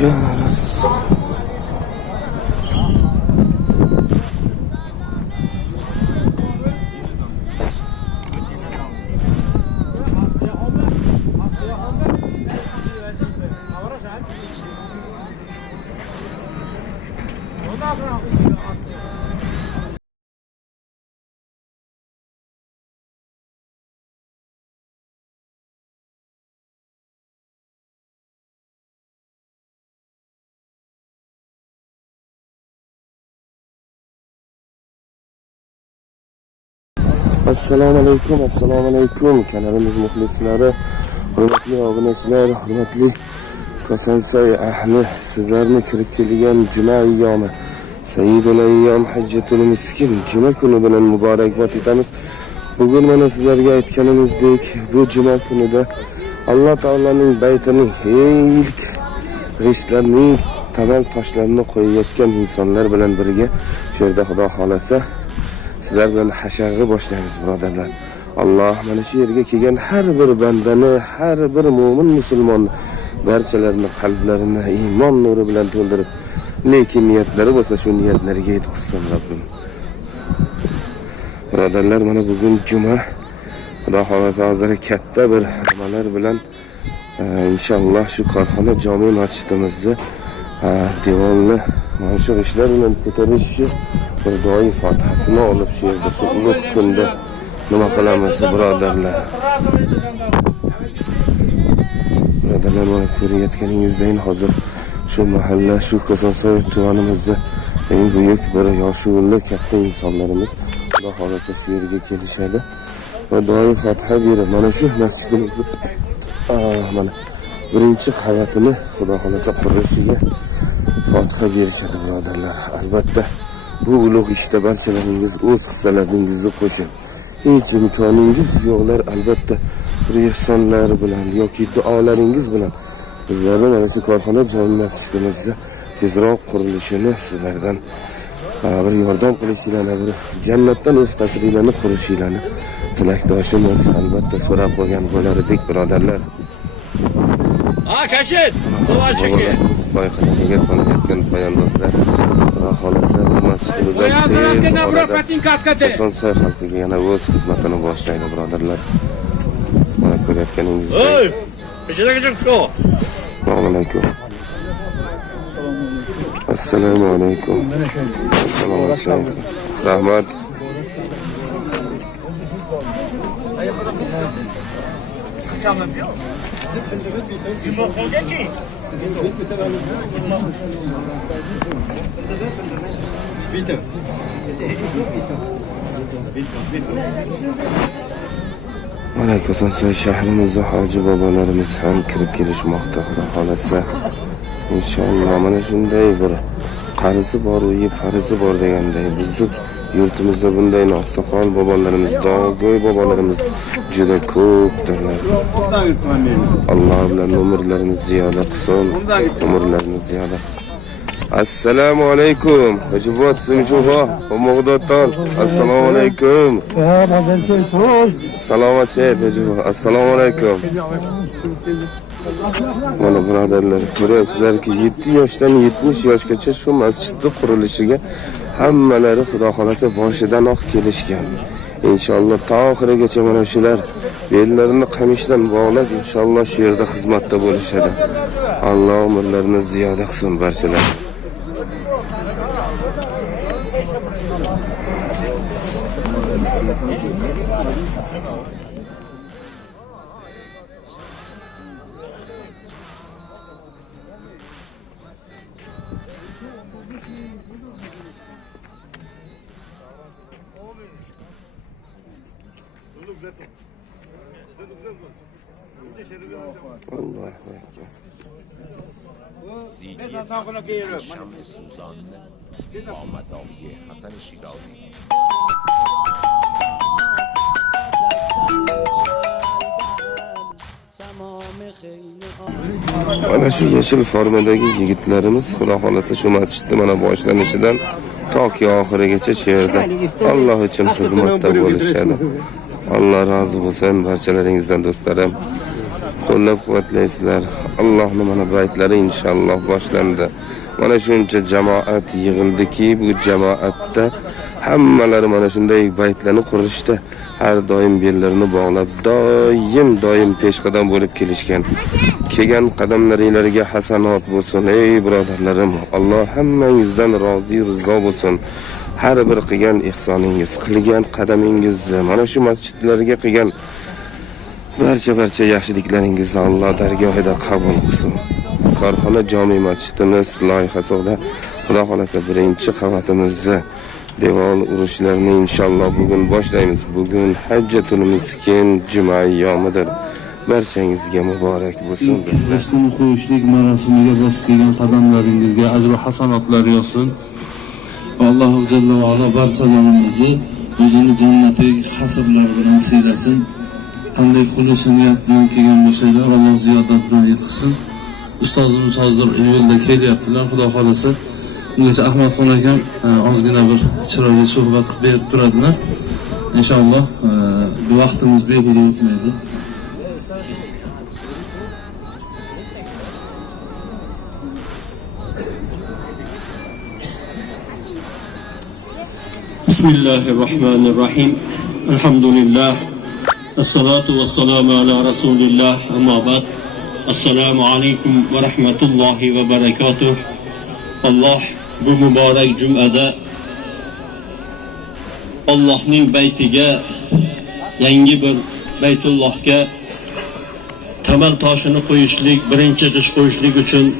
Yes. Assalomu alaykum kanalimiz muxlislari, hurmatli obunachilar, hurmatli Kosansoy ahli, sizlarni kirib kelgan juma ayyomi, Sayyidul ayyom hajjatul miskin juma kuni bilan muborakbod etamiz. Bugun mana sizlarga aytganimizdek, bu juma kunida Alloh taolaning baytining ilk g'ishtlarning tamal toshlarini qo'yayotgan insonlar bilan birga shu yerda Xudo xolasa sizlar bilan hasharga boshlaymiz, birodarlar. Alloh mana shu yerga kelgan har bir bandani, har bir mo'min musulmon barchalarini qalblarini iymon nuri bilan to'ldirib, lekin niyatlari bo'lsa shu niyatlariga yetqizsin Rabbim. Birodarlar, mana bugun juma, Xudo xolasa hozir katta bir nimalar bilan inshaalloh shu korxona jome masjidimizni devorni mana shu ishlar bilan ko'tarishni bir doim fatihasini olib shu yerda shu ulug' kunda nima qilamiz, birodarlar. Birodarlar, mana ko'rayotganingizdek hozir shu mahalla, shu Kosansoy tumanimizda eng buyuk bir yoshulli katta insonlarimiz Xudo xolasa shu yerga kelishadi va doim fatiha berib mana shu masjidimizni mana birinchi qavatini Xudo xolasa qurilishiga fotiha berishadi, birodarlar. Albatta bu ulug' ishda barchalaringiz o'z hissalaringizni qo'shing. Hech imkoningiz yo'qlar, albatta bir ehsonlar bilan yoki duolaringiz bilan bizlarga mana shu korxona jome masjidimizda tezroq qurilishini sizlardan bir yordam qilishinglarni, bir jannatdan o'z qasringlarni qurishinglarni tilakdoshimiz, albatta so'rab qo'ygan bo'lar edik, birodarlar. Kaçın! Dolar çekin! Boyxonaga solayotgan poyandozlar Xudo xolasa masjidimizda Kosansoy xalqiga yana o'z xizmatini boshlaydi, birodarlar. Mana ko'rayotganingizdek. Hey! Peşine çık şu! Assalomu alaykum. Assalomu alaykum. Assalomu alaykum. Rahmat. Mana Kosansoy shahrimizda hoji bobolarimiz ham kirib kelishmoqda, Xudo xolasa. Inshaalloh mana shunday bir qarisi bor, uyi farisi bor deganday bizni yurtimizda bunday oqsoqol bobolarimiz, dog'go'y bobolarimiz juda ko'pdirlar. Alloh bilan umrlarimizni ziyoda qilsin, umrlarimizni ziyoda qilsin. Assalomu alaykum. Hojibot Simjuho, Xomog'dotdan. Assalomu alaykum. Salomat bo'ling. Assalomu alaykum. Mana birodarlar, ko'ryapsizlarki 7 yoshdan 70 yoshgacha shu masjidning qurilishiga hammalari Xudo xolasa boshidanoq kelishgan. Inshaalloh ta oxirigacha mana shular bellarini qamishdan bog'lab inshaalloh shu yerda xizmatda bo'lishadi. Alloh umrlarini ziyoda qilsin barchalar. شمع سوزان آمدای حسن شیرازی Mana shu yashil formadagi yigitlarimiz Xudo xolasa shu masjidda mana boshlanishidan toki oxirigacha shu yerda Alloh uchun xizmatda bo'lishadi. Alloh rozi bo'lsin barchalaringizdan do'stlarim. qo'llab-quvvatlaysizlar. Allohning mana baytlari inshaalloh boshlandi. Mana shuncha jamoat yig'ildiki, bu jamoatda hammalari mana shunday baytlarni qurishda har doim bellarini bog'lab, doim peshqadam bo'lib kelishgan. Kelgan qadamlaringizga hasanot bo'lsin ey birodarlarim. Alloh hammangizdan rizo bo'lsin. Har bir qilgan ihsoningiz, qilgan qadamingizni, mana shu masjidlarga qilgan barcha yaxshiliklaringizni Alloh dargohida qabul qilsin. Korxona jami masjidimiz loyihasida Xudo xolasa birinchi qavatimizda devor urishlarini inshaalloh bugun boshlaymiz. Bugun Hajjatul Miskin juma ayyomidir. Barchangizga muborak bo'lsin. Rasmni qo'yishlik marosimiga bosib kelgan qadamlaringizga ajr va hasanotlar yozsin. Alloh jalla va ala barchalarimizni o'zini jannatiy qasrlar bilan siylasin. Qanday xulosa niyat bilan kelgan bo'lsanglar, Alloh ziyodat bilan yetkazsin. Ustozimiz hozir yo'lda kelyaptilar, Xudo xolasa. Ungacha Ahmadxon akam ozgina bir chiroyli suhbat qilib berib turadilar. Inshaalloh bu vaqtimiz behuda o'tmaydi. Bismillahirrahmanirrahim. Elhamdülillah. Esselatu vesselamu ala Resulillah. Amma ba'd. Assalamu alaikum ve rahmetullahi ve berekatuh. Allah bu mübarek cümada Allah'ın beytiga, yangi bir Beytullah'ga temel taşını koyuşlik, birinci diş koyuşlik için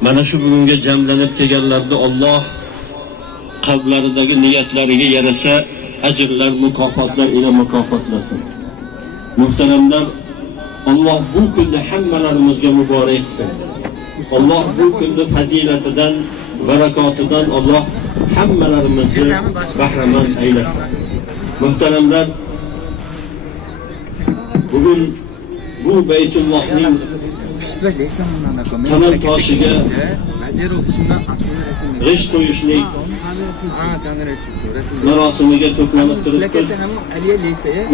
mana şu bugunga jamlanib kelganlarda Allah qalblaridagi niyatlariga yarasa ajrlar, mukofotlar ila mukofotlasin. Muhtaramlar, Allah bu kunda hammalarimizga muborak qilsin. Allah bu kunda fazilatidan, barakotidan Allah hammalarimizni bahramand aylasin. Muhtaramlar, bugun bu Beytullahning temel taşiga g'isht qo'yishlik marosimiga to'planib turibmiz.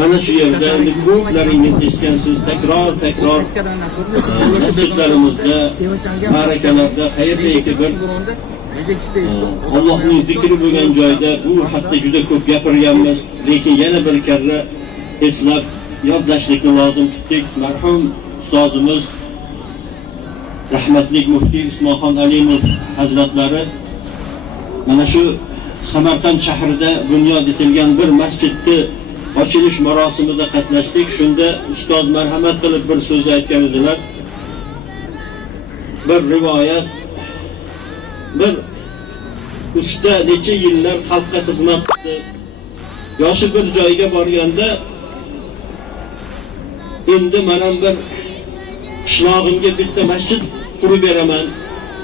Mana shu yerda endi ko'plaringiz eshitgansiz, takror masjidlarimizda, ma'rakalarda qayerdaki bir Allohning zikri bo'lgan joyda bu haqda juda ko'p gapirganmiz, lekin yana bir karra eslab yodlashlikni lozim tutdik. Marhum ustozimiz rahmatli muftiy Usmonxon Alimov hazratlari mana shu Samarqand shahrida bunyod etilgan bir masjidni ochilish marosimida qatnashdik. Shunda ustoz marhamat qilib bir so'z aytgan edilar. Bir rivoyat, bir usta necha yillar xalqqa xizmat qildi. Yoshi bir joyga borganda endi men bir qishlog'imga bitta masjid qurib beraman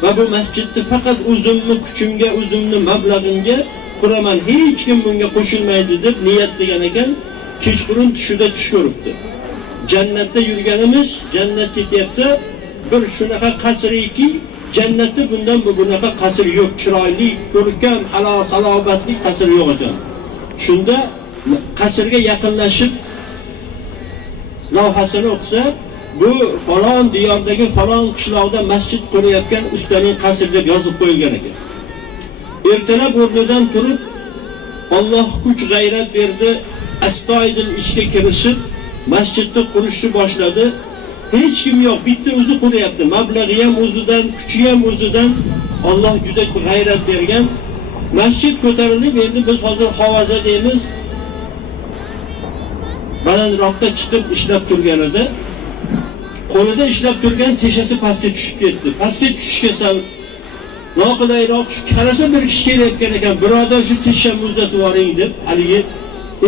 va bu masjidni faqat o'zimni kuchimga, o'zimni mablag'imga quraman, hech kim bunga qo'shilmaydi deb niyat qilgan ekan. Kechqurun tushida tush ko'ribdi. Jannatda yurganimiz, jannat ketyapsa, bir shunaqa qasriki, jannatda bundan bunaqa qasr yo'q, chiroyli, ko'rkam, halobatli qasr yo'q ekan. Shunda qasrga yaqinlashib lavhasini o'qisa, bu falon diyordagi falon qishloqda masjid qurayotgan ustaning qasri deb yozib qo'yilgan ekan. Ertalab o'rnidan turib, Alloh kuch g'ayrat berdi, astoydil ishga kirishib, masjidni qurishni boshladi. Hech kim yo'q, bitta o'zi qurayapti. Mablag'i ham o'zidan, kuchi ham o'zidan. Alloh juda g'ayrat bergan. Masjid ko'tarilib, endi biz hozir havoza deymiz. Balandroqqa chiqib ishlab turganida qo'lida ishlab turgan teshasi pastga tushib ketdi. Pastga tushishga sal noqulayroq qarasa bir kishi kelayotgan ekan. Birodar, shu teshani uzatib yuboring deb haligi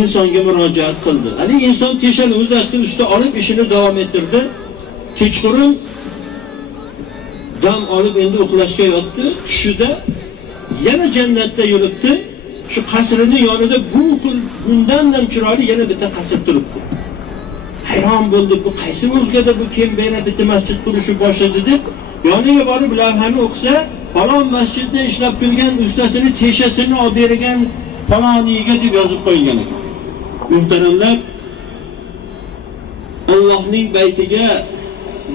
insonga murojaat qildi. Haligi inson teshani uzatdi, usta olib ishini davom ettirdi. Kechqurun dam olib endi uxlashga yotdi. Tushida yana jannatda yuribdi. Shu qasrining yonida bundan ham chiroyli yana bitta qasr turibdi. Hayron bo'ldi, bu qaysi o'lkada bu kim yana bitta masjid qurishni boshladi deb yoniga borib lavhani o'qisa, falon masjidda ishlab turgan ustasini teshasini olib bergan faloniga deb yozib qo'yilgan ekan. Muhtaramlar, Allohning baytiga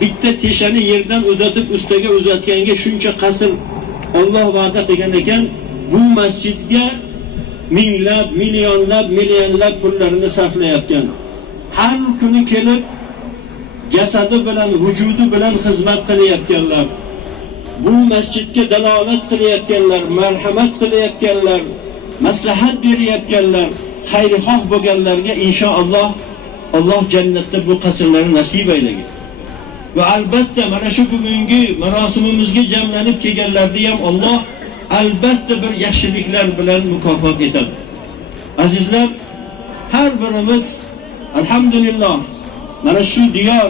bitta teshani yerdan uzatib ustiga uzatganga shuncha qasr Alloh va'da qilgan ekan. Bu masjidga minglab, millionlab pullarini sarflayotgan. Har kuni kelib jasadi bilan, vujudi bilan xizmat qilayotganlar. Bu masjidga dalolat qilayotganlar, marhamat qilayotganlar, maslahat berayotganlar, xayrixoh bo'lganlarga inshaalloh Alloh jannatda bu qasrlarni nasib aylagan. Va albatta mana shu bugungi marosimimizga jamlanib kelganlarni ham Alloh albatta bir yaxshiliklar bilan mukofot etadi. Azizlar, har birimiz alhamdulillah mana shu diyor,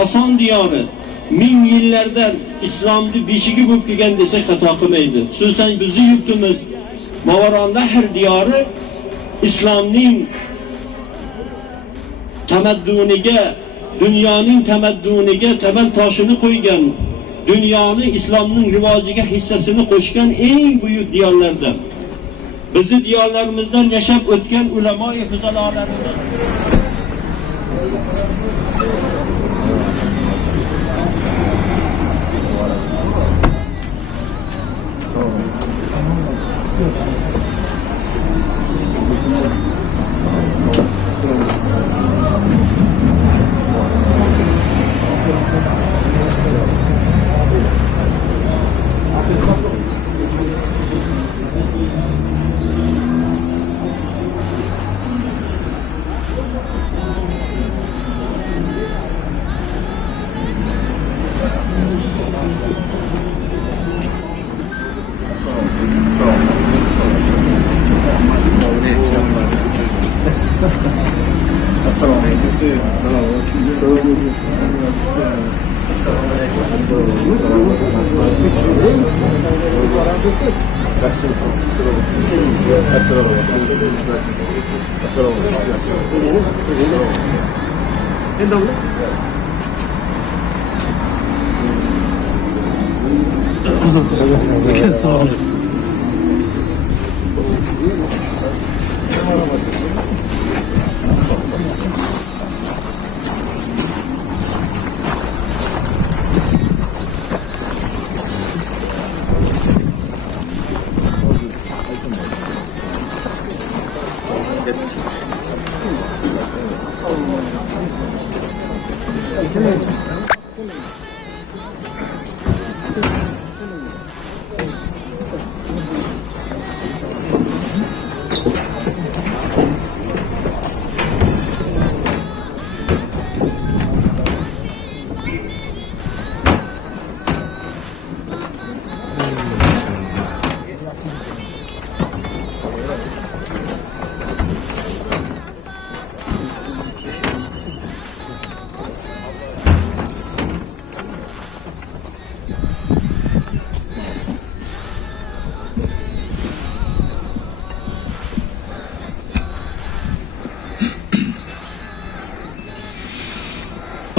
oson diyori, ming yillardan islomni beshigi bo'lib kelgan desak xato qilmaydi. Xususan bizning yurtimiz Mavaronnahr diyori islomning tamadduniga, dunyoning tamadduniga tamal toshini qo'ygan, dunyoni islomning rivojiga hissasini qo'shgan eng buyuk diyorlardan. Bizni diyorlarimizdan yashab o'tgan ulamo-i fuzolarimiz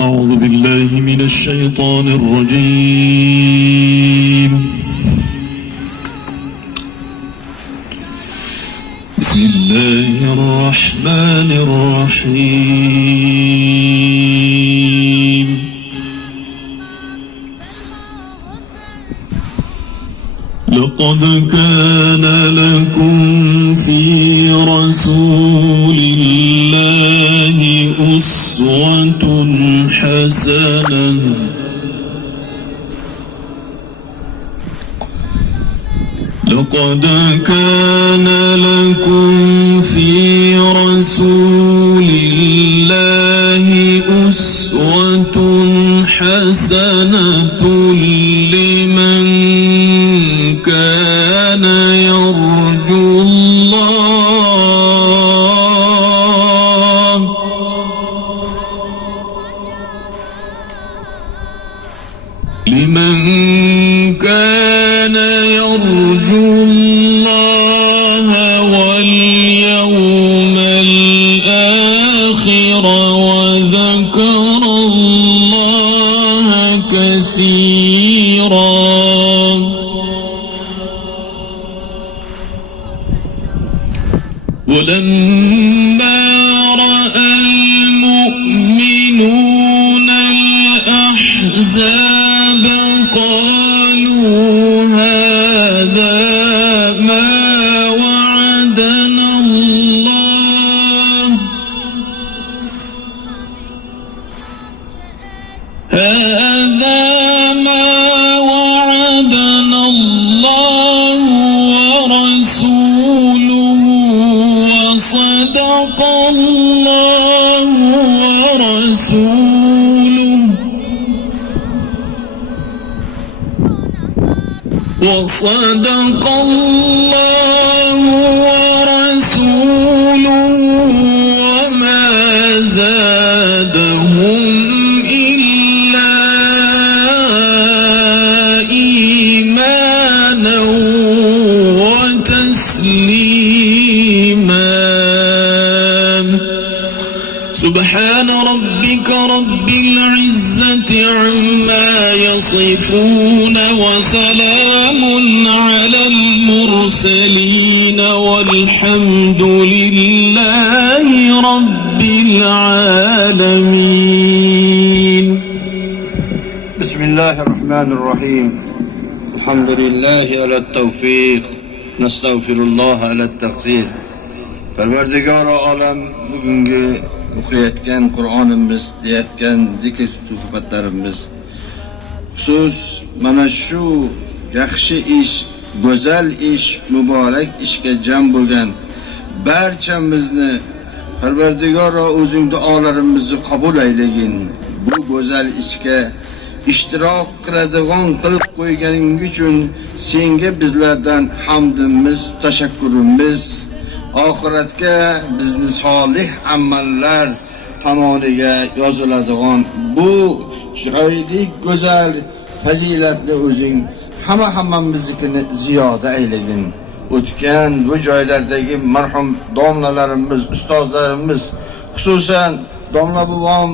أعوذ بالله من الشيطان الرجيم. بسم الله الرحمن الرحيم. لقد كان لكم في رسول الله أسوة حسنة لقد كان لكم في رسول الله أسوة حسنة لمن كان يرجو الله واليوم الآخر وذكر الله كثيرا. ولما رأى المؤمنون الأحزاب قالوا هذا ما وعدنا الله هذا ما وعدنا الله ورسوله وصدق الله ورسوله وصدق الله ورسوله وما زادهم إلا إيمانا وتسليما سبحان ربك رب العزة عما يصفون وسلام على المرسلين والحمد لله رب العالمين. بسم الله الرحمن الرحيم. الحمد لله على التوفيق نستغفر الله على التقصير. Parvardigor olam bugungi o'qiyotgan Qur'onimiz, deyotgan zikr suhbatlarimiz xusus mana shu yaxshi ish, go'zal ish, muborak ishga jam bo'lgan barchamizni Parvardigor o'zing duolarimizni qabul aylagin. Bu go'zal ishga ishtirok qiladigan qilib qo'yganing uchun senga bizlardan hamdimiz, tashakkurimiz, oxiratga bizni solih amallar tomoniga yoziladigan bu chiroyli, go'zal fazilatni o'zing hammamiznikini ziyoda aylagin. O'tgan bu joylardagi marhum domlalarimiz, ustozlarimiz, xususan domla bovom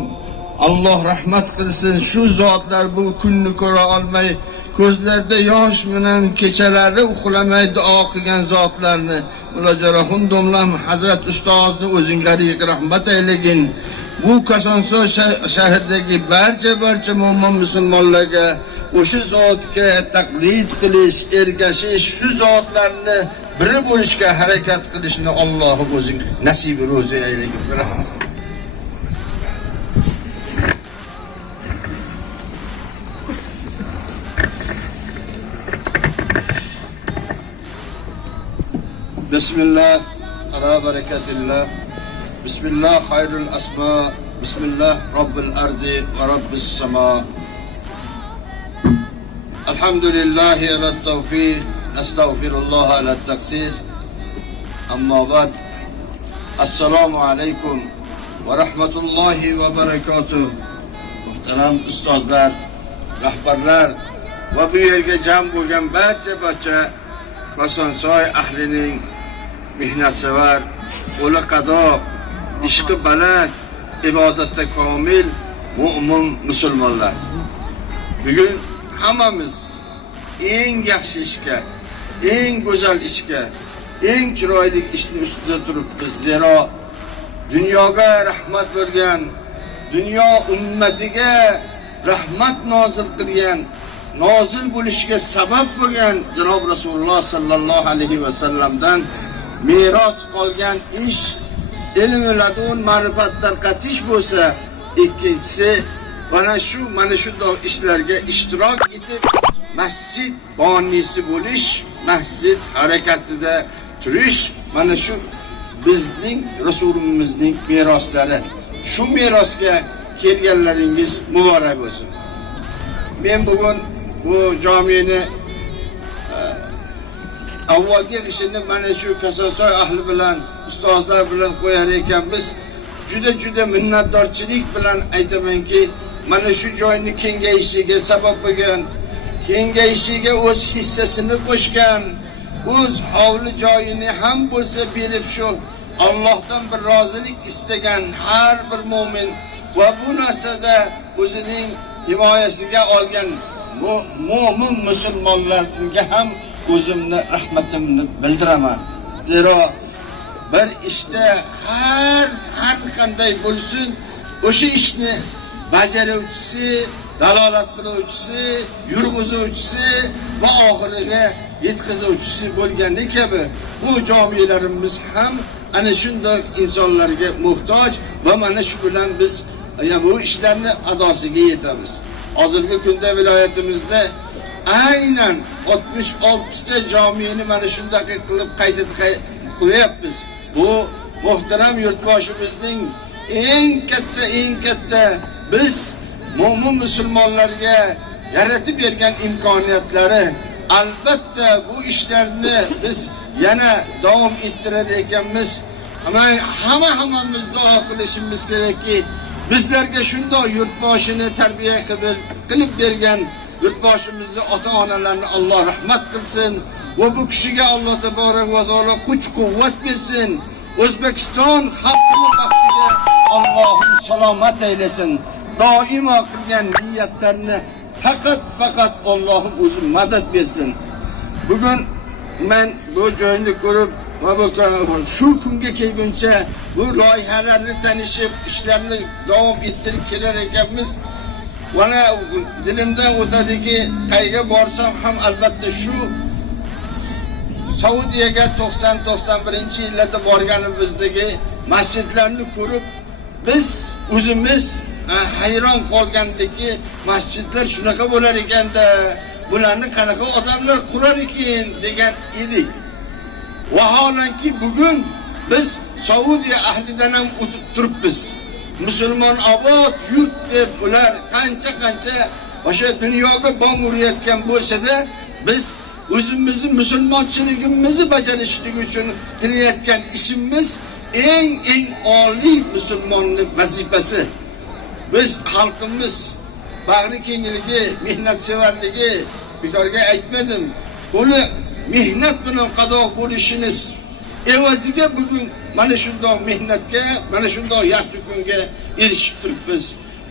Alloh rahmat qilsin, shu zotlar bu kunni ko'ra olmay, ko'zlarda yosh bilan kechalari uxlamay duo qilgan zotlarni Mulojarahun domlam Hazrat ustozni o'zinglarga rahmat aylagin. Bu Kosonsoy shahridagi barcha mo'min musulmonlarga o'sha zotga taqlid qilish, ergashish, shu zotlarni biri bo'lishga harakat qilishni Allohim o'zing nasib ro'zi aylagin. Rahmat. بسم الله على بركة الله بسم الله خير الأسماء بسم الله رب الأرض ورب السماء الحمد لله على التوفيق نستغفر الله على التقصير أما بعد السلام عليكم ورحمة الله وبركاته محترم أستاذlar, rahbarlar va bu yerga jam bo'lgan barcha Kosonsoy ahlining mehnatsevar, qo'li qadoq, ishqi baland, ibodatda komil mu'min musulmonlar. Bugun hammamiz eng yaxshi ishga, eng go'zal ishga, eng chiroyli ishni ustida turibmiz. Zero dunyoga rahmat bergan, dunyo ummatiga rahmat nozil qilgan, nozil bo'lishiga sabab bo'lgan janob Rasululloh sallallohu alayhi va sallamdan meros qolgan ish ilm ladun ma'rifat tarqatish bo'lsa, ikkinchisi mana shu ishlarga ishtirok etib masjid bonisi bo'lish, masjid harakatida turish, mana shu bizning Rasulimizning meroslari. Shu merosga kelganlaringiz muborak bo'lsin. Men bugun bu jamiyani avvalgi ishini mana shu Kosonsoy ahli bilan, ustozlar bilan qo'yar ekanmiz. Juda minnatdorchilik bilan aytamanki, mana shu joyni kengayishiga sabab bo'lgan, kengayishiga o'z hissasini qo'shgan, o'z hovli joyini ham bo'lsa berib shu Allohdan bir rozilik istagan har bir mu'min va bu narsada o'zining himoyasiga olgan mu'min musulmonlarga ham o'zimni rahmatimni bildiraman. Zero bir ishda har qanday bo'lsin, o'sha ishni bajaruvchisi, dalolat qiluvchisi, yurg'izuvchisi va oxiriga yetkazuvchisi bo'lgani kabi bu jamiyalarimiz ham ana shunday insonlarga muhtoj va mana shu bilan biz bu ishlarni adosiga yetamiz. Hozirgi kunda viloyatimizda aynan 66 ta jamiyani mana shunday qilib qayta quryapmiz. Bu muhtaram yurtboshimizning eng katta biz mo'min musulmonlarga yaratib bergan imkoniyatlari. Albatta bu ishlarni biz yana davom ettirar ekanmiz. Hammamiz duo qilishimiz kerakki, bizlarga shunday yurtboshini tarbiya qilib bergan yurtboshimizni ota-onalarni Alloh rahmat qilsin va bu kishiga Alloh taborak va taolo kuch-quvvat bersin. O'zbekiston xalqining baxtiga Allohim salomat aylasin. Doimo qilgan niyatlarni faqat Allohim o'zi madad bersin. Bugun men bu joyni ko'rib va shu kunga kelguncha bu loyihalarni tanishib, ishlarni davom ettirib kelar ekanmiz. Mana dilimdan o'tadiki, qayga borsam ham albatta shu Saudiyaga 90-91-yillarda borganimizdagi masjidlarni ko'rib biz o'zimiz hayron qolgandiki, masjidlar shunaqa bo'lar ekanda, bularni qanaqa odamlar qurar ekan degan edik. Vaholanki bugun biz Saudiya ahlidan ham o'tib turibmiz. Musulmon obod yurt deb ular qancha o'sha dunyoga bom urayotgan bo'lsa-da, biz o'zimizni musulmonchiligimizni bajarishlik uchun qilayotgan ishimiz eng oliy musulmonlik vazifasi. Biz xalqimiz bag'ri kengligi, mehnatsevarligi bekorga aytmadim. Buni mehnat bilan qado bo'lishimiz evaziga bugun mana shunday mehnatga, mana shunday yaxshi kunga erishib turibmiz.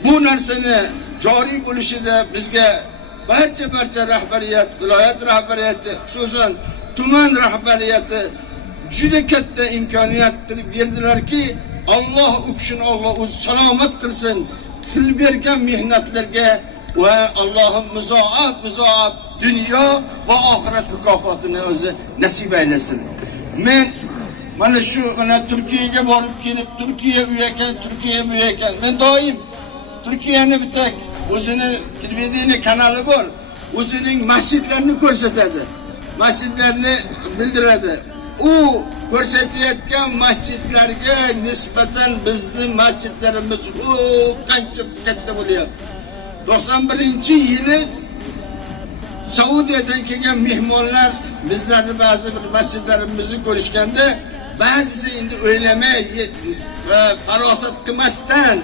Bu narsani joriy bo'lishida bizga barcha rahbariyat, viloyat rahbariyati, xususan tuman rahbariyati juda katta imkoniyat qilib berdilarki, Alloh u kishini Alloh o'zi salomat qilsin. Qilib bergan mehnatlarga va Allohim muzoab dunyo va oxirat mukofotini o'zi nasib aylasin. Men mana Turkiyaga borib kelib, Turkiya bu ekan. Men doim Turkiyani bitak o'zini televideniya kanali bor. O'zining masjidlarini ko'rsatadi. Masjidlarni bildiradi. U ko'rsatayotgan masjidlarga nisbatan bizning masjidlarimiz qancha katta bo'lyapti. 91-yili Saudiyadan kelgan mehmonlar bizlarni ba'zi bir masjidlarimizni ko'rishganda, ba'zisi endi o'ylamay va farosat qilmasdan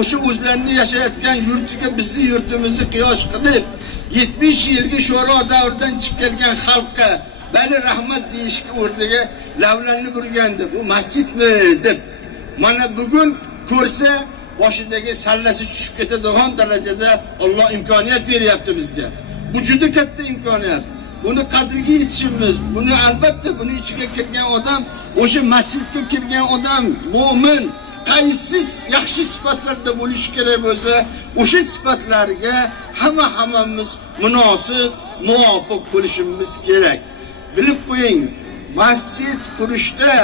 o'sha o'zlarini yashayotgan yurtiga bizning yurtimizni qiyos qilib 70 yilga sho'ro davridan chiqib kelgan xalqqa bani rahmat deyishga o'rniga lavlarini burgandi. Bu masjidmi deb. Mana bugun ko'rsa boshidagi sallasi tushib ketadigan darajada Alloh imkoniyat beryapti bizga. Bu juda katta imkoniyat. Buni qadriga yetishimiz, buni albatta buni ichiga kirgan odam, o'sha masjidga kirgan odam mo'min, qaysi yaxshi sifatlarda bo'lishi kerak bo'lsa, o'sha sifatlarga hammamiz munosib, muvofiq bo'lishimiz kerak. Bilib qo'ying, masjid qurishda,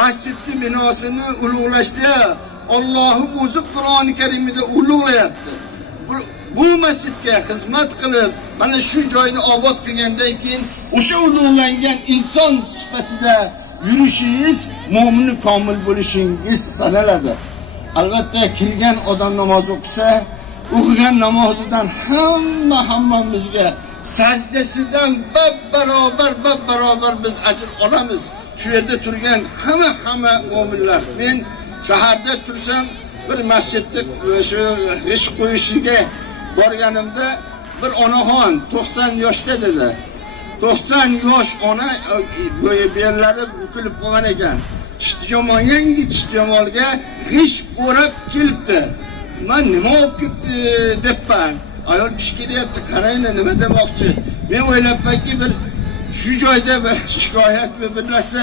masjidning binosini ulug'lashda Allohning o'zi Qur'oni Karimida ulug'layapti. Bu masjidga xizmat qilib, mana shu joyni obod qilgandan keyin o'sha ulug'langan inson sifatida yurishingiz mo'min komil bo'lishingiz sanaladi. Albatta kelgan odam namoz o'qisa, o'qigan namozidan hammamizga sajdasidan barobar biz ajr olamiz. Shu yerda turgan hamma mo'minlar. Men shaharda tursam, bir masjidda shu g'ish qo'yishiga borganimda bir onaxon 90 yoshda dedi. 90 yosh ona belari bukilib qolgan ekan. Yangi chishtimolga g'ish o'rab kelibdi. Men nima olib ketdi debman. Ayol kishi kelyapti, qarayni nima demoqchi. Men o'ylabmanki bir shu joyda bir shikoyat bir narsa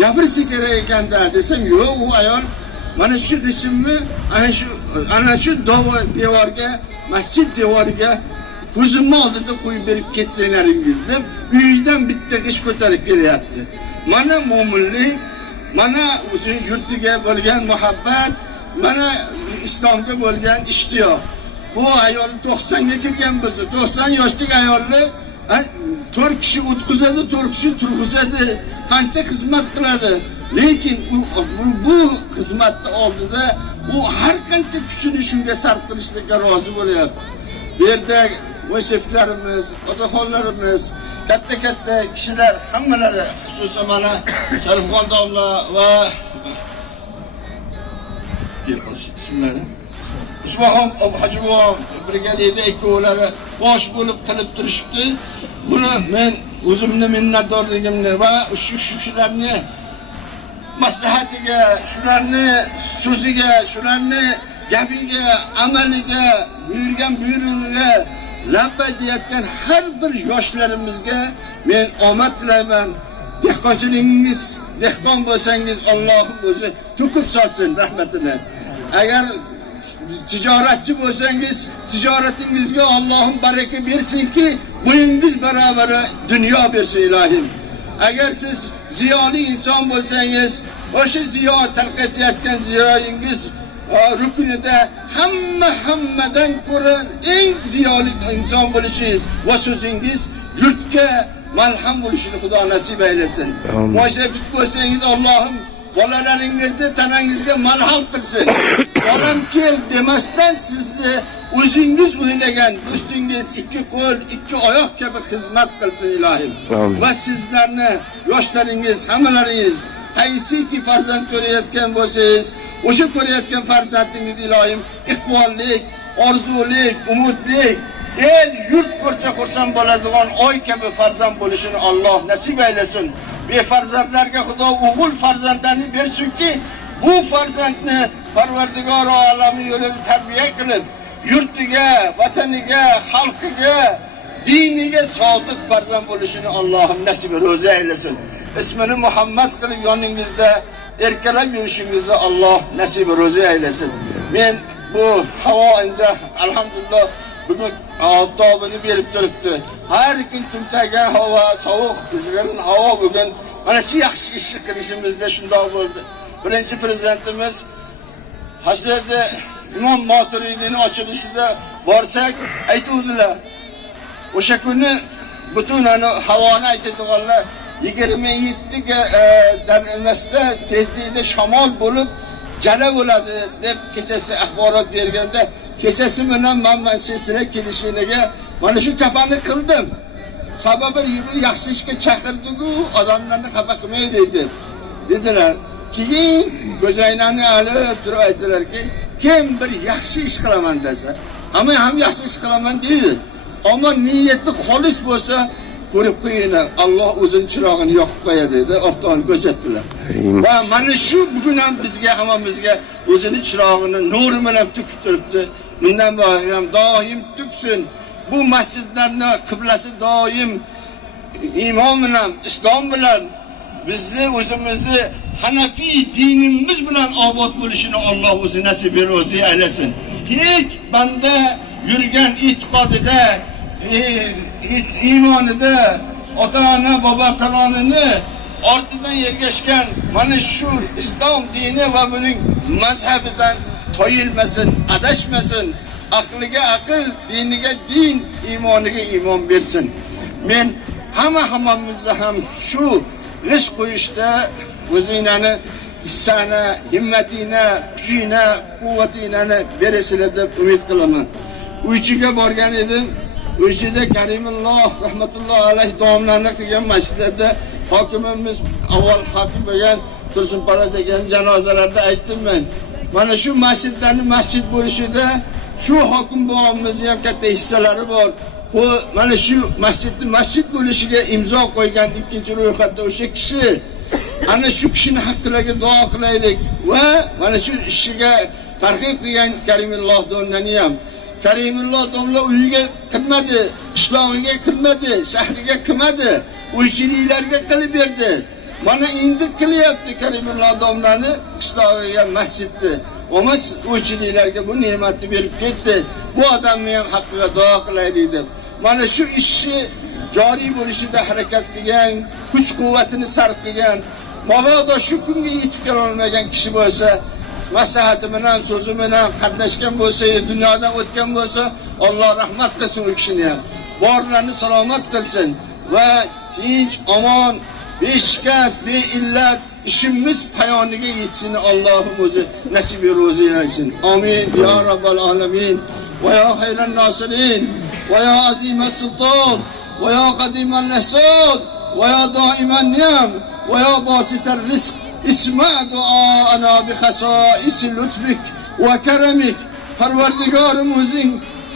gapirsa kerak ekanda desam, yo'q, u ayol mana shu qismni ana shu devorga masjid devoriga ko'zimni oldida qo'yib berib ketsanglaringiz deb uydan bitta ish ko'tarib kelyapti. Mana mo'minlik, mana o'zi yurtiga bo'lgan muhabbat, mana islomga bo'lgan ishtiyoq. Bu ayol 90 ga kirgan bo'lsa, 90 yoshlik ayolni 4 kishi o'tkazadi, 4 kishi turg'izadi, qancha xizmat qiladi. Lekin bu xizmatni oldida u har qancha kuchini shunga sarf qilishga rozi bo'lyapti. Bu yerda mushaflarimiz, otaxonlarimiz, katta kishilar hammalari, xususan mana Sharifxon domla va Usmonxon Hajibov brigadada ikkovlari bosh bo'lib qilib turishibdi. Buni men o'zimni minnatdorligimni va shu kishilarni maslahatiga, shularni so'ziga, shularni gapiga, amaliga, buyurgan buyrug'iga labbay deyotgan har bir yoshlarimizga men omad tilayman. Dehqonchiligingiz, dehqon bo'lsangiz Allohim o'zi to'kib solsin rahmatini. Agar tijoratchi bo'lsangiz, tijoratingizga Allohim baraka bersinki, bo'yingiz barobar dunyo bersin ilohim. Agar siz ziyoli inson bo'lsangiz, o'sha ziyo tarqatayotgan ziyoyingiz rukunida hammadan ko'ra eng ziyoli inson bo'lishingiz va so'zingiz yurtga malham bo'lishini Xudo nasib aylasin. Mushafit bo'lsangiz Allohim bolalaringizni tanangizga malham qilsin. Bolam kel demasdan sizni o'zingiz o'ylagan do'stingiz ikki qo'l, ikki oyoq kabi xizmat qilsin ilohim. Va sizlarni yoshlaringiz, hammalaringiz qaysiki farzand ko'rayotgan bo'lsangiz, o'sha ko'rayotgan farzandingiz ilohim iqbollik, orzulik, umidlik, el yurt ko'rsa xursand bo'ladigan oy kabi farzand bo'lishini Alloh nasib aylasin. Befarzandlarga Xudo o'g'il farzandlarni bersinki, bu farzandni Parvardigor olami yo'lida tarbiya qilib, yurtiga, vataniga, xalqiga, diniga sodiq farzand bo'lishini Allohim nasib ro'za aylasin. Ismini Muhammad qilib yoningizda erkalab yurishingizni Alloh nasib ro'za aylasin. Men bu havo endi alhamdulillah bugun oftobini berib turibdi. Har kun tumtagan havo, sovuq, qizg'in havo bugun mana shu yaxshi ish qilishimizda shunday bo'ldi. Birinchi prezidentimiz Hazrat Imom Moturidiyning ochilishida borsak aytuvdilar. O'sha kuni butun havoni aytadiganlar 27 ga emasda tezlikda shamol bo'lib jala bo'ladi deb kechasi axborot berganda, kechasi bilan men sizlarga kelishiniga mana shu kapani qildim. Sababi yaxshi ishga chaqirdi-ku, odamlarni xafa qilmaydi deb dedilar. Keyin ko'zoynani olib turib aytdilarki, kim bir yaxshi ish qilaman desa, hamma ham yaxshi ish qilaman deydi. Ammo niyati xolis bo'lsa, ko'rib qo'ying, Alloh o'zining chirog'ini yoqib qo'yadi dedi, oqtoni ko'rsatdilar. Va mana shu bugun ham bizga hammamizga o'zining chirog'ini nuri bilan to'kib turibdi. Bundan beri ham doim to'ksin. Bu masjidlarning qiblasi doim iymon bilan, islom bilan bizni o'zimizni Hanafiy dinimiz bilan obod bo'lishini Alloh o'zi nasib etsin, aylasin. Hech banda yurgan e'tiqodida, iymonida, ota-ona, bobo qonunini ortidan ergashgan mana shu islom dini va buning mazhabidan toyilmasin, adashmasin, aqliga aql, diniga din, iymoniga iymon bersin. Men hammamizga ham shu g'ish qo'yishda o'zinglarni hissani, himmatingni, kuchingni, quvvatingni berasizlar deb umid qilaman. Uychiga borgan edim. Uychida Karimulloh rahmatullohi alayhi domlarni qilgan masjidlarda hokimimiz avval hokim bo'lgan Tursunpara degan janozalarda aytdim men. Mana shu masjidlarning masjid bo'lishida shu hokim bog'imizning ham katta hissalari bor. Bu mana shu masjidning masjid bo'lishiga imzo qo'ygan ikkinchi ro'yxatda o'sha kishi. Ana shu kishining haqqiga duo qilaylik va mana shu ishiga targ'ib qilgan Karimulloh domlani ham Karimulloh domla uyiga qilmadi, qishlog'iga qilmadi, shahriga qilmadi, uychiliklarga qilib berdi. Mana endi qilyapti Karimulloh domlani qishlog'iga masjidni. Ama siz o'ychiliklarga bu ne'matni berib ketdi. Bu odamni ham haqqiga duo qilaylik deb. Mana shu ishni joriy bo'lishida harakat qilgan, kuch-quvvatini sarf qilgan, mabodo shu kunga yetib kela olmagan kishi bo'lsa, maslahati bilan, so'zi bilan qatnashgan bo'lsa, dunyodan o'tgan bo'lsa, Alloh rahmat qilsin u kishini ham. Borlarni salomat qilsin va tinch, omon, beshikast, beillat ishimiz payoniga yetishini Allohim o'zi nasib ro'zi aytsin. Amin ya rabbal alamin. Va ya hayran nasirin, va ya azimas sulton, va ya qadiman nasod, va ya daiman niyam, va ya basitar rizq. İsma duana bi khasa'isi lütfik ve keremik. Parvardigorimizning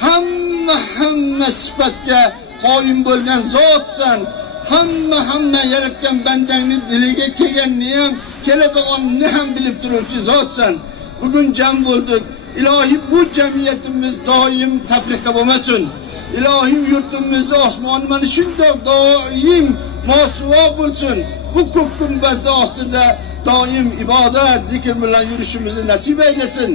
hamma sifatga qoyim bo'lgan zotsan. Hamma yaratgan bandangni diliga kelganni ham, keladiganni ham bilib turuvchi zotsan. Bugun jam bo'ldik. Ilohim bu jamiyatimiz doim tafriqa bo'lmasin. Ilohim yurtimizni osmoni mana shunday doim mosuvo bo'lsin. Bu ko'k kunbazi ostida doim ibodat, zikr bilan yurishimizni nasib eylesin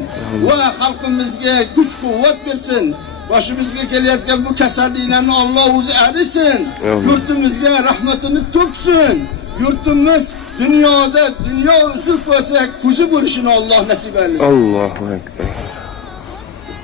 va xalqimizga kuch-quvvat bersin. Başımızga kelayotgan bu kasalliklarni Alloh o'zi arisin. Yurtimizga rahmatini to'ksin. Yurtimiz dunyoda dunyo uzuk bo'lsa, ko'zi bo'lishini Alloh nasib eylesin. Allohu akbar.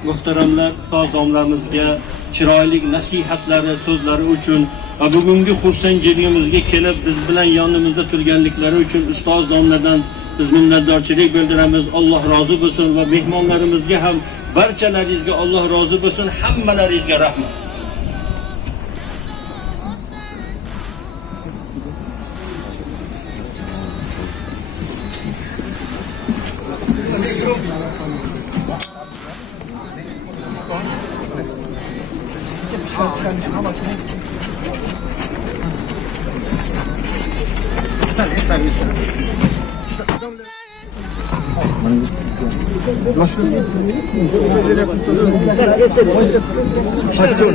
Muhtaramlar, tozomlarimizga chiroyli nasihatlari, so'zlari uchun va bugungi xursandchiligimizga kelib biz bilan yonimizda turganliklari uchun ustoz domladan biz minnatdorchilik bildiramiz. Alloh rozi bo'lsin va mehmonlarimizga ham barchalaringizga Alloh rozi bo'lsin. Hammalaringizga rahmat.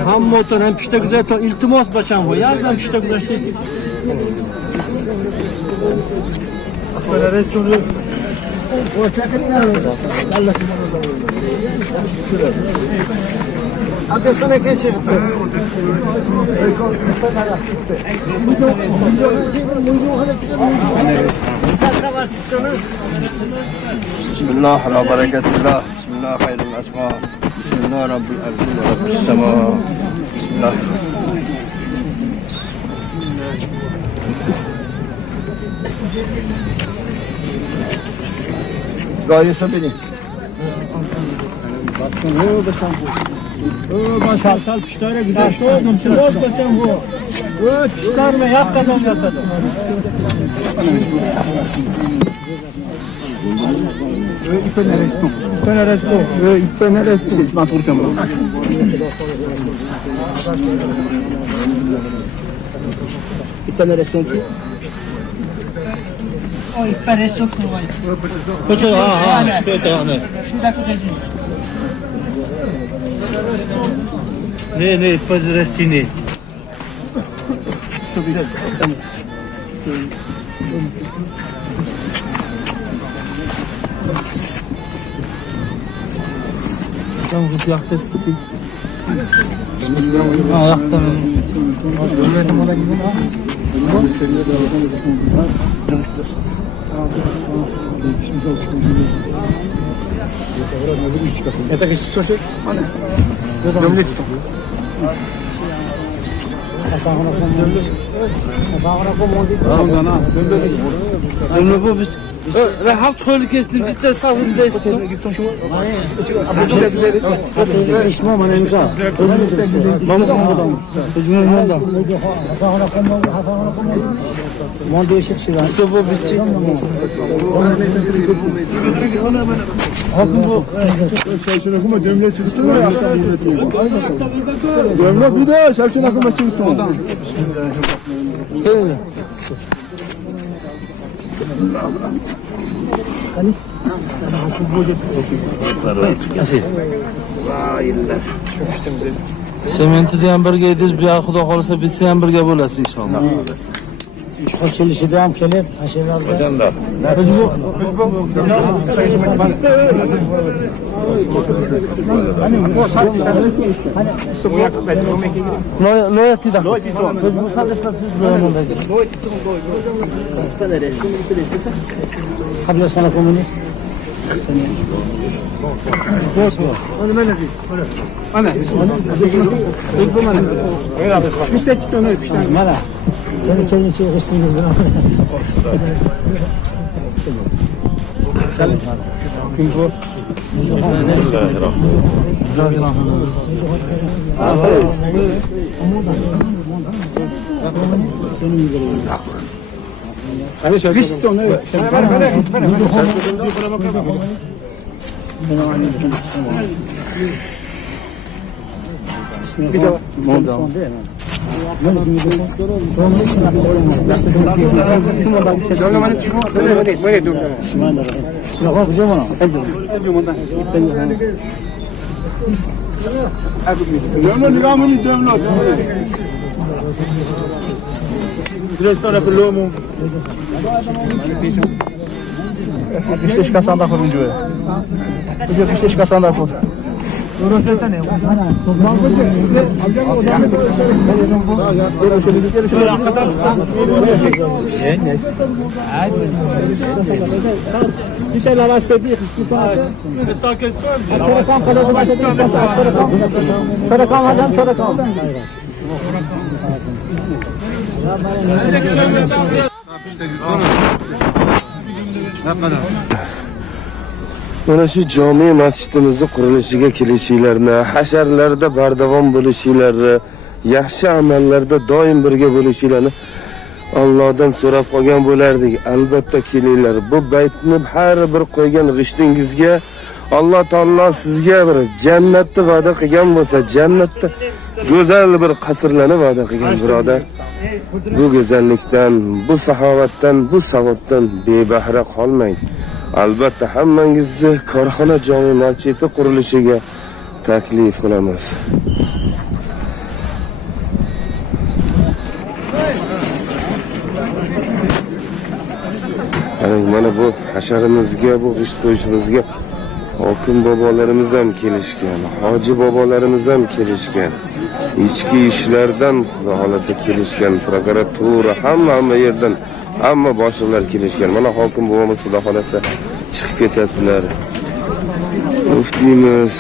Ham motor hem pişte güzel iltimos başan bu. Yardım pişte güzel şey. Adresine geçin. Bismillah ala bereketillah. Bismillah hayrul asma. Bismillah rabbil ardi ve rabbis sema. Bismillah. Gayesi benim. Sal piştare güzel. Biraz geçen bu. Çıkarma yap kadam yapalım. İpene resto. İpene resto. İpene resto. Siz ma turkam. İpene resto ki. O İpene resto kurvay. Koço ha. Tamam. Şurada kudezmi. Ne İpene restini. Sen bu yaktı. Ayakta. Это que se hace. Rahat koylu kestim gitse sağlığı da istiyor. İsmail Manenca. Sementi ham birga ediz, bu yoq xudo xolasa bitsa ham birga bo'lasiz inshaalloh. Açılışıda ham kelib, aşağılarda. Kablo sana komünist. İşte tutuyor öyle. Mana. Kendi çevirişsiniz bunu. Kim bu? Bir de Mana shu jami masjidimizni qurilishiga kelishinglarni, hasharlarda bardavom bo'lishinglarni, yaxshi amallarda doim birga bo'lishinglarni Allohdan so'rab qolgan bo'lardik. Albatta kelinglar. Bu baytni har bir qo'ygan g'ishtingizga Alloh taolo sizga bir jannatni va'da qilgan bo'lsa, jannatda go'zal bir qasrlarni va'da qilgan birodar. Bu go'zallikdan, bu saxovatdan, bu savobdan bebahra qolmang. Albatta hammangizni korxona jami masjidi qurilishiga taklif qilamiz. Mana bu hasharimizga, bu g'isht qo'yishimizga hokim bobolarimiz ham kelishgan, hoji bobolarimiz ham kelishgan. Ichki ishlardan xudo xolasa kelishgan, prokuratura hamma yerdan hamma boshliqlar kelishgan. Mana hokim bobomiz xudo xolasa chiqib ketyaptilar. Muftiyimiz,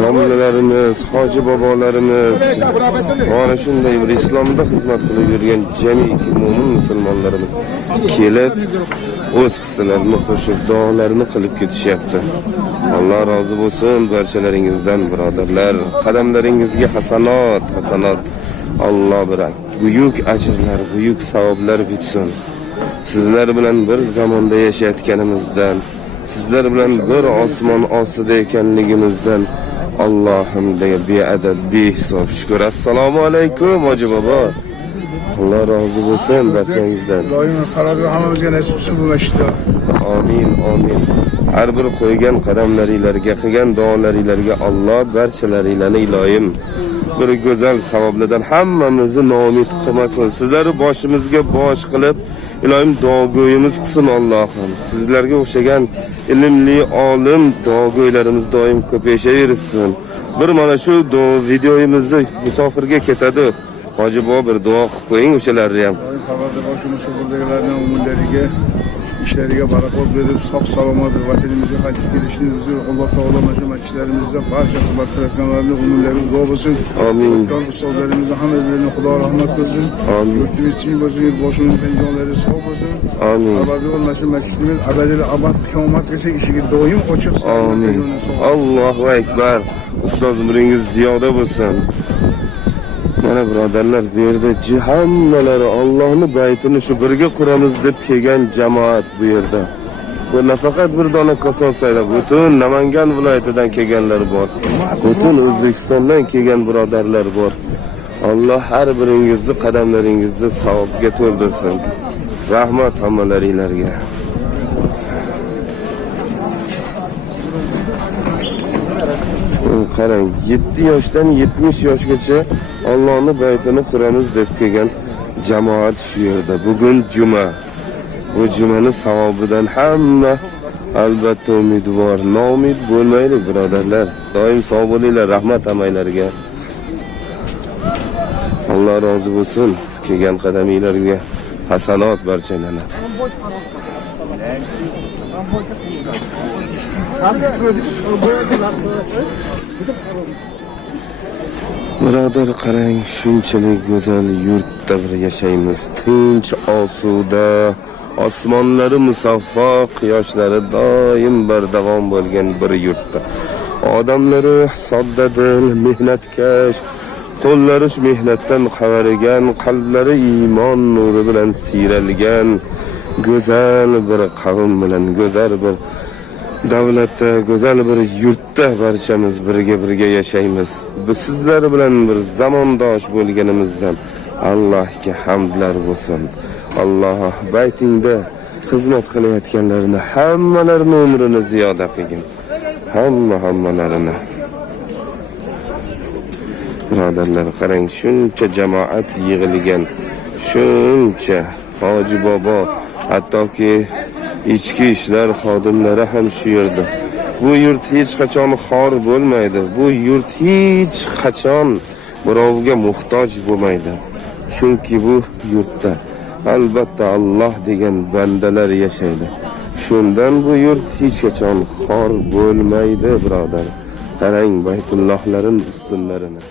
domlalarimiz, hoji bobolarimiz, mana shunday bir islomda xizmat qilib yurgan jamiki mo'min musulmonlarimiz kelib o'z qissalarini qo'shib, duolarini qilib ketishyapti. Alloh rozi bo'lsin barchalaringizdan birodarlar. Qadamlaringizga hasanot. Alloh bilan buyuk ajrlar, buyuk savoblar bitsin. Sizlar bilan bir zamonda yashayotganimizdan, sizlar bilan bir osmon ostida ekanligimizdan Allohimga beadad, behisob shukr. Assalomu alaykum hoji bobo. Allah razı olsun barchangizdan. Doim xarobi hammamizga nasib qilsin bu masjidda. Amin. Har bir qo'ygan qadamlaringizga, qilgan duolaringizga Alloh barchalaringlarni iloyim bir go'zal savoblardan hammamizni noumid qilmasin. Sizlarni boshimizga bosh qilib iloyim duogo'yimiz qilsin Allohim. Sizlarga o'xshagan ilmli olim duogo'ylarimiz doim ko'payishaversin. Bir mana shu videoyimizni musofirga ketadi. Hoji bobo bir duo qilib qo'ying o'shalarni ham. Xabarda boshimiz bo'lganlarning umurlariga, ishlariga barakot berib, sog' salomat vatanimizga qaytib kelishimizni Alloh taolo mana masjidlarimizda barcha xizmatchilarning umurlari uzoq bo'lsin. Amin. Ustozlarimizni hammalarini Xudo rahmat qilsin. Amin. Yurtimizning bo'lsin, boshimizdan jonlari sog' bo'lsin. Amin. Abadiy bo'lmasin masjidimiz abad qiyomatgacha ishiga doim ochiq. Amin. Allohu akbar. Ustoz umringiz ziyoda bo'lsin. Mana birodarlar, bu yerda hammalari Allohning baytini shu birga quramiz deb kelgan jamoat bu yerda. Bu nafaqat bir dona Kosonsayda, butun Namangan viloyatidan kelganlar bor. Butun O'zbekistondan kelgan birodarlar bor. Alloh har biringizni qadamlaringizni savobga to'ldirsin. Rahmat hammalaringlarga. Qarang, 7 yoshdan 70 yoshgacha Allohning baytini quramiz deb kelgan jamoat shu yerda. Bugun juma. Bu jumani savobidan hamma albatta umidvor. Noumid bo'lmaylik birodarlar. Doim sog' bo'linglar. Rahmat hamaylarga. Alloh rozi bo'lsin. Kelgan qadaminglarga hasanot barchalarga. Birodar qarang, shunchalik go'zal yurtda bir yashaymiz. Tinch, osuda, osmonlari musaffo, quyoshlari doim bardavom bo'lgan bir yurtda. Odamlari soddadil, mehnatkash, qo'llari mehnatdan qavarigan, qalblari iymon nuri bilan siyralgan, go'zal bir qavm bilan, go'zal bir davlatda, go'zal bir yurtda barchamiz birga yashaymiz. Biz sizlar bilan bir zamondosh bo'lganimizdan Allohga hamdlar bo'lsin. Alloh baytingda xizmat qilayotganlarni hammalarini umrini ziyoda qilgin. Hammalarini. Birodarlar qarang, shuncha jamoat yig'ilgan, shuncha hoji bobo, hattoki ichki ishlar xodimlari ham shu yerda. Bu yurt hech qachon xor bo'lmaydi. Bu yurt hech qachon birovga muhtoj bo'lmaydi. Chunki bu yurtda albatta Alloh degan bandalar yashaydi. Shundan bu yurt hech qachon xor bo'lmaydi, birodar. Qarang Baytullohlarning ustunlarini.